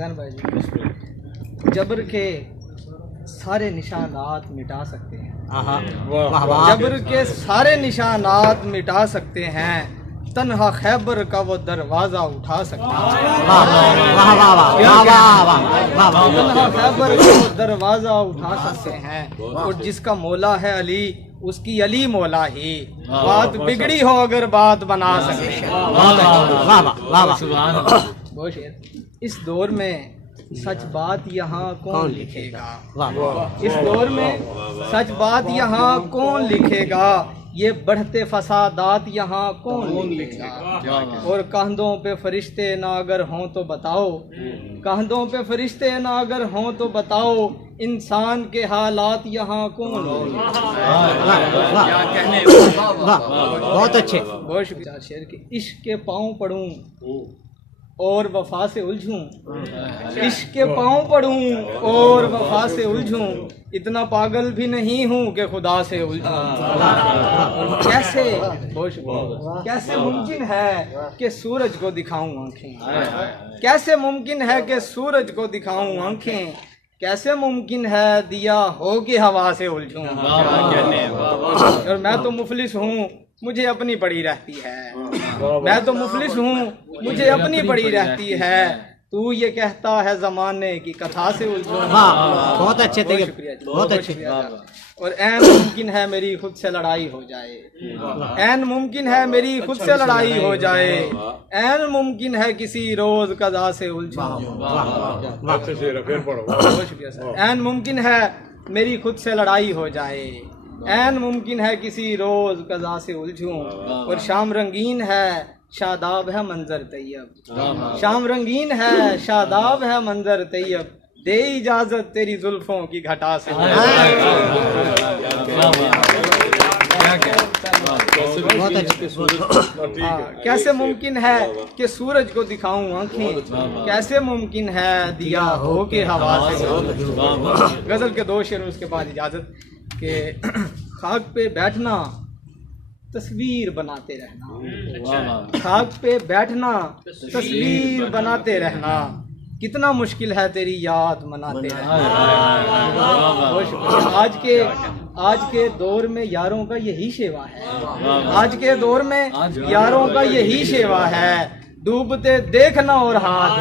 زین بھائی جی، جبر کے سارے نشانات مٹا سکتے ہیں، جبر کے سارے نشانات مٹا سکتے ہیں، تنہا خیبر کا وہ دروازہ اٹھا سکتے ہیں، تنہا خیبر کا وہ دروازہ اٹھا سکتے ہیں، اور جس کا مولا ہے علی اس کی علی مولا ہی، بات بگڑی ہو اگر بات بنا سکتے ہیں۔ اس دور میں سچ بات یہاں کون لکھے گا، اس دور میں سچ بات یہاں کون لکھے گا، یہ بڑھتے فسادات یہاں کون لکھے گا، اور کاندھوں پہ فرشتے نہ اگر ہوں تو بتاؤ، کاندھوں پہ فرشتے نہ اگر ہوں تو بتاؤ، انسان کے حالات یہاں کون بہت اچھے، بہت شکریہ شعر کے۔ عشق کے پاؤں پڑوں اور وفا سے الجھوں، عشق کے پاؤں پڑوں اور وفا سے الجھوں، اتنا پاگل بھی نہیں ہوں کہ خدا سے الجھوں، کیسے کیسے ممکن ہے کہ سورج کو دکھاؤں آنکھیں، کیسے ممکن ہے کہ سورج کو دکھاؤں آنکھیں، کیسے ممکن ہے دیا ہو کہ ہوا سے الجھوں، اور میں تو مفلس ہوں مجھے اپنی پڑی رہتی ہے، میں تو مفلس ہوں مجھے اپنی پڑی رہتی ہے، تو یہ کہتا ہے زمانے کی کتھا سے الجھوں۔ بہت اچھے تھے، بہت اچھے۔ اور عین ممکن ہے میری خود سے لڑائی ہو جائے، عین ممکن ہے میری خود سے لڑائی ہو جائے، عین ممکن ہے کسی روز قضا سے الجھوں، عین ممکن ہے میری خود سے لڑائی ہو جائے، عین ممکن ہے کسی روز قضا سے الجھوں، اور شام رنگین ہے شاداب ہے منظر طیب، شام رنگین ہے شاداب ہے منظر طیب، دے اجازت تیری زلفوں کی گھٹا سے۔ کیسے ممکن ہے کہ سورج کو دکھاؤں آنکھیں، کیسے ممکن ہے دیا ہو کہ ہوا سے۔ غزل کے دو شعر اس کے بعد اجازت کہ خاک پہ بیٹھنا تصویر بناتے رہنا، خاک پہ بیٹھنا تصویر بناتے رہنا، کتنا مشکل ہے تیری یاد مناتے رہنا۔ آج کے دور میں یاروں کا یہی شیوا ہے، آج کے دور میں یاروں کا یہی شیوا ہے، ڈوبتے دیکھنا اور ہاتھ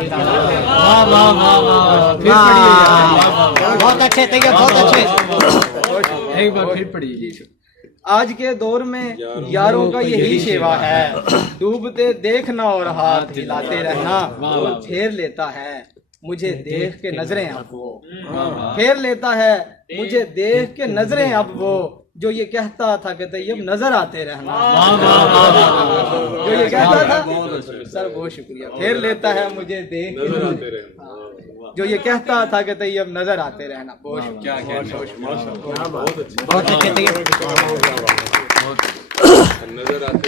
بہت اچھے تھے، بہت اچھے۔ ایک بار پھر پڑھیے۔ آج کے دور میں یاروں کا یہی شیوا ہے، ڈوبتے دیکھنا اور ہاتھ ہلاتے رہنا، اور پھیر لیتا ہے مجھے دیکھ کے نظریں اب وہ، پھیر لیتا ہے مجھے دیکھ کے نظریں اب وہ، جو یہ کہتا تھا کہ طیب نظر آتے رہنا، جو یہ کہتا تھا سر بہت شکریہ، پھیر لیتا ہے مجھے دیکھ کے، جو یہ کہتا تھا کہ طیب نظر آتے رہنا۔ بہت شکریہ، بہت اچھے تھے۔